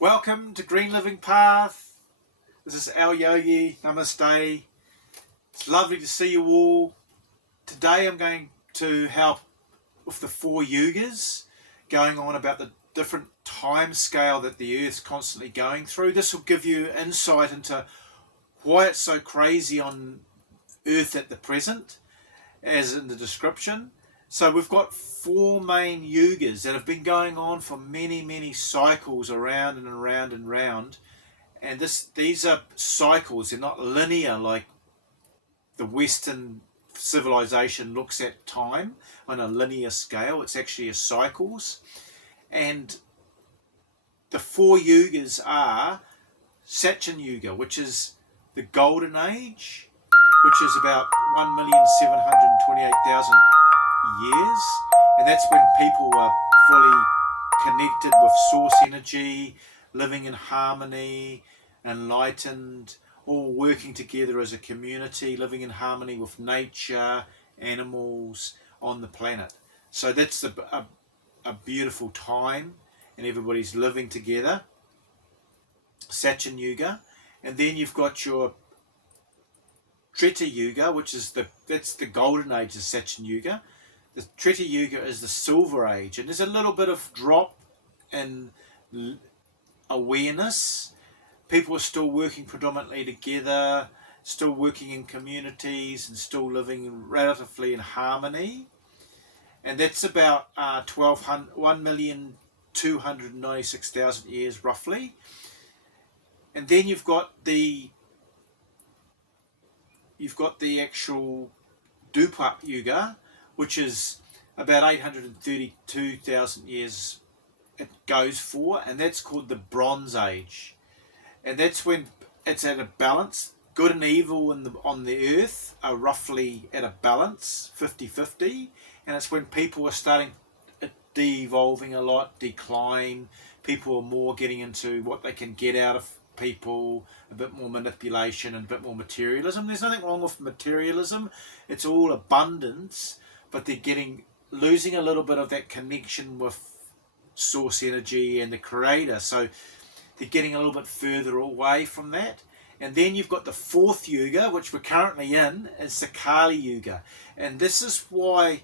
Welcome to Green Living Path. This is Alyogi. Namaste. It's lovely to see you all. Today I'm going to help with the 4 yugas, going on about the different time scale that the Earth's constantly going through. This will give you insight into why it's so crazy on Earth at the present, as in the description. So we've got 4 main yugas that have been going on for many cycles around and around and round. And these are cycles, they're not linear like the Western civilization looks at time on a linear scale. It's actually a cycles. And the 4 yugas are Satya Yuga, which is the golden age, which is about 1,728,000 years, and that's when people are fully connected with source energy, living in harmony, enlightened, all working together as a community, living in harmony with nature, animals on the planet. So that's a beautiful time, and everybody's living together. Satya Yuga. And then you've got your Treta Yuga, which is that's the golden age of Satya Yuga. The Treta Yuga is the silver age, and there's a little bit of drop in awareness. People are still working predominantly together, still working in communities, and still living relatively in harmony. And that's about 1,296,000 years roughly. And then you've got the actual Dupa Yuga, which is about 832,000 years it goes for, and that's called the Bronze Age. And that's when it's at a balance. Good and evil on the earth are roughly at a balance, 50-50, and it's when people are starting de-evolving a lot, decline. People are more getting into what they can get out of people, a bit more manipulation and a bit more materialism. There's nothing wrong with materialism, it's all abundance, but they're losing a little bit of that connection with source energy and the creator, so they're getting a little bit further away from that. And then you've got the 4th yuga, which we're currently in. It's the Kali Yuga, and this is why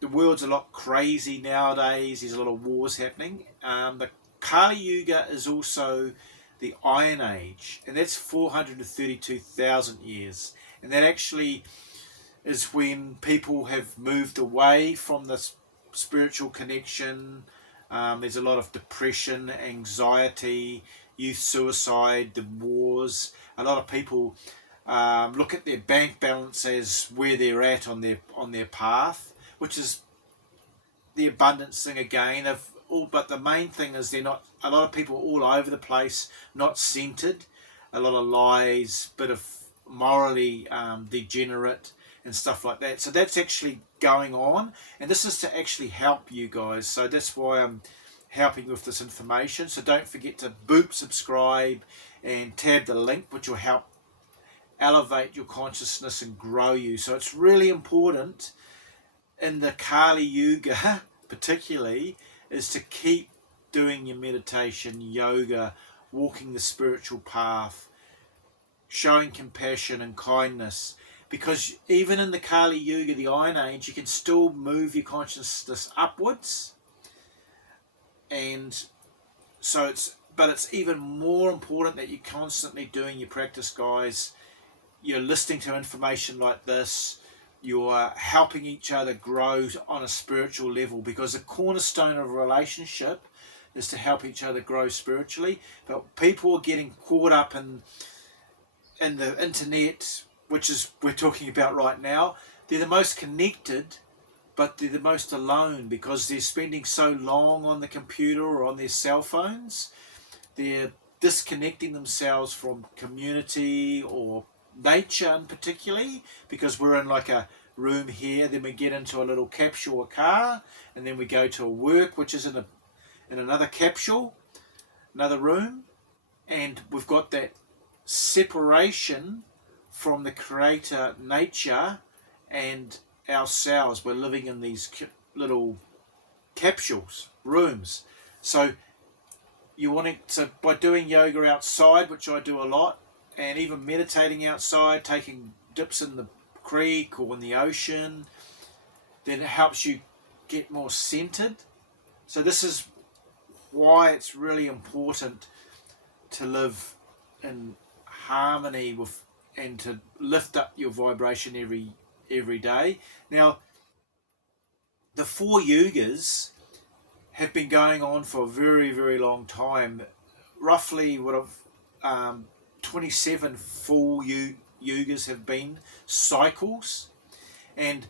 the world's a lot crazy nowadays. There's a lot of wars happening. The Kali Yuga is also the Iron Age, and that's 432,000 years, and that actually is when people have moved away from the spiritual connection. There's a lot of depression, anxiety, youth suicide, the wars. A lot of people look at their bank balance as where they're at on their path, which is the abundance thing again. But the main thing is a lot of people all over the place, not centered, a lot of lies, bit of morally degenerate and stuff like that. So that's actually going on, and this is to actually help you guys. So that's why I'm helping with this information. So don't forget to subscribe and tab the link, which will help elevate your consciousness and grow you. So it's really important in the Kali Yuga particularly is to keep doing your meditation, yoga, walking the spiritual path, showing compassion and kindness, because even in the Kali Yuga, the Iron Age, you can still move your consciousness upwards. And so it's even more important that you're constantly doing your practice, guys. You're listening to information like this, you're helping each other grow on a spiritual level, because the cornerstone of a relationship is to help each other grow spiritually. But people are getting caught up in the internet, which is we're talking about right now. They're the most connected, but they're the most alone, because they're spending so long on the computer or on their cell phones. They're disconnecting themselves from community or nature in particularly, because we're in like a room here, then we get into a little capsule, a car, and then we go to a work which is in another capsule, another room, and we've got that separation from the creator, nature, and ourselves. We're living in these little capsules, rooms. So you want to, by doing yoga outside, which I do a lot, and even meditating outside, taking dips in the creek or in the ocean, then it helps you get more centered. So this is why it's really important to live in harmony with, and to lift up your vibration every day. Now, the 4 yugas have been going on for a very, very long time. Roughly, 27 full yugas have been cycles, and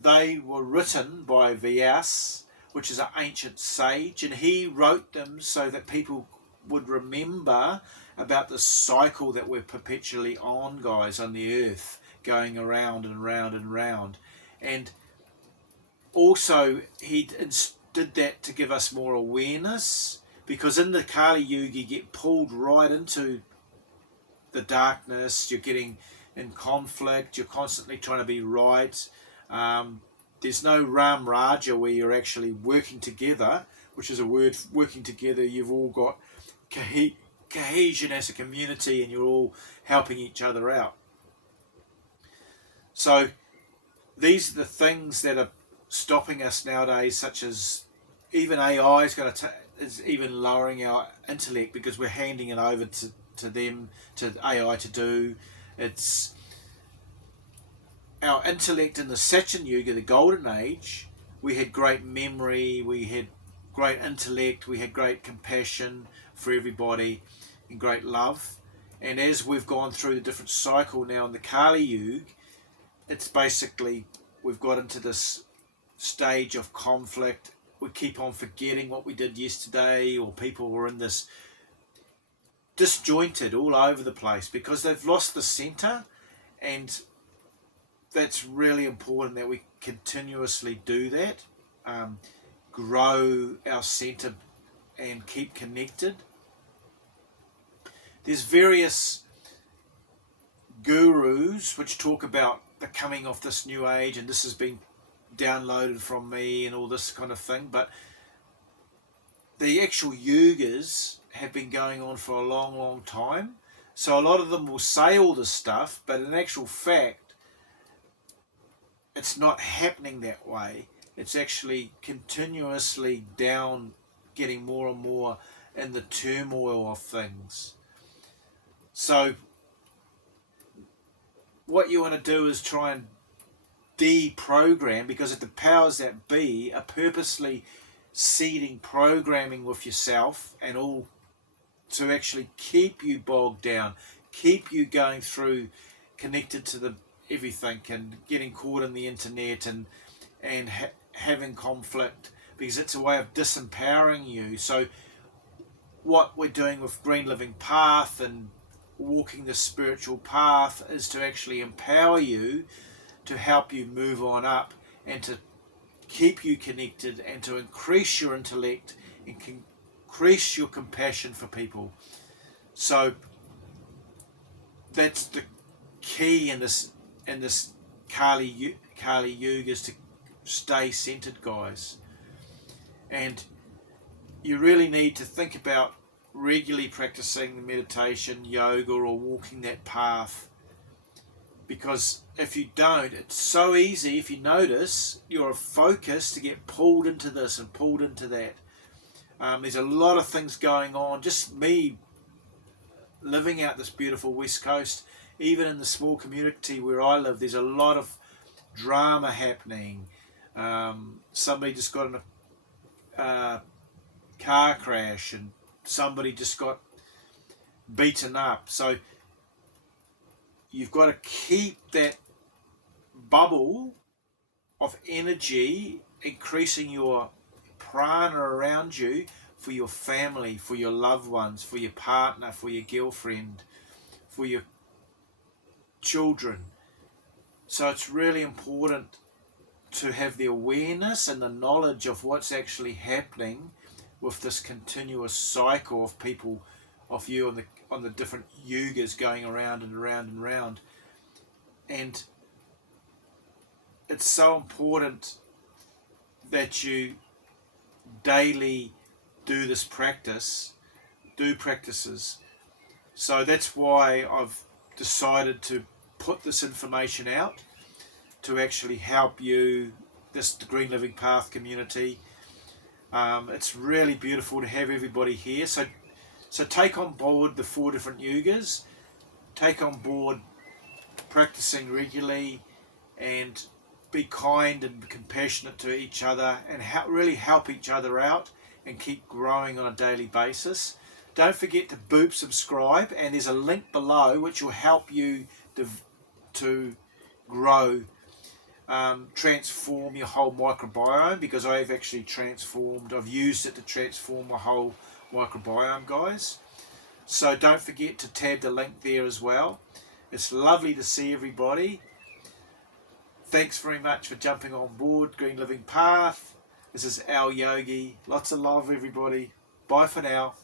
they were written by Vyas, which is an ancient sage, and he wrote them so that people would remember about the cycle that we're perpetually on, guys, on the earth, going around and round and round. And also he did that to give us more awareness, because in the Kali Yuga you get pulled right into the darkness, you're getting in conflict, you're constantly trying to be right. There's no Ram Raja where you're actually working together, which is a word, working together. You've all got cohesion as a community, and you're all helping each other out. So these are the things that are stopping us nowadays, such as even AI is even lowering our intellect, because we're handing it over to them, to AI to do. It's our intellect in the Satya Yuga, the golden age. We had great memory, we had great intellect, we had great compassion for everybody, and great love. And as we've gone through the different cycle now in the Kali Yuga, it's basically, we've got into this stage of conflict. We keep on forgetting what we did yesterday, or people were in this disjointed all over the place because they've lost the center. And that's really important that we continuously do that, grow our center and keep connected. There's various gurus which talk about the coming of this new age, and this has been downloaded from me and all this kind of thing, but the actual yugas have been going on for a long, long time. So a lot of them will say all this stuff, but in actual fact, it's not happening that way. It's actually continuously down, getting more and more in the turmoil of things. So what you want to do is try and deprogram, because if the powers that be are purposely seeding programming with yourself and all to actually keep you bogged down, keep you going through, connected to the everything, and getting caught in the internet and having conflict, because it's a way of disempowering you. So what we're doing with Green Living Path and walking the spiritual path is to actually empower you, to help you move on up, and to keep you connected, and to increase your intellect and increase your compassion for people. So that's the key in this Kali Yuga, is to stay centered, guys. And you really need to think about regularly practicing meditation, yoga, or walking that path, because if you don't, it's so easy, if you notice, you're focused to get pulled into this and pulled into that. There's a lot of things going on. Just me living out this beautiful West Coast, even in the small community where I live, there's a lot of drama happening. Somebody just got in a car crash, and somebody just got beaten up. So you've got to keep that bubble of energy, increasing your prana around you, for your family, for your loved ones, for your partner, for your girlfriend, for your children. So it's really important to have the awareness and the knowledge of what's actually happening with this continuous cycle of people, of you on the different yugas going around and around and around. And it's so important that you daily do this practices. So that's why I've decided to put this information out to actually help you, the Green Living Path community. It's really beautiful to have everybody here. So take on board the 4 different yugas, take on board practicing regularly, and be kind and compassionate to each other, and really help each other out and keep growing on a daily basis. Don't forget to boop subscribe, and there's a link below which will help you to grow, transform your whole microbiome, because I've used it to transform my whole microbiome, guys. So don't forget to tab the link there as well. It's lovely to see everybody. Thanks very much for jumping on board Green Living Path. This is Alyogi. Lots of love, everybody. Bye for now.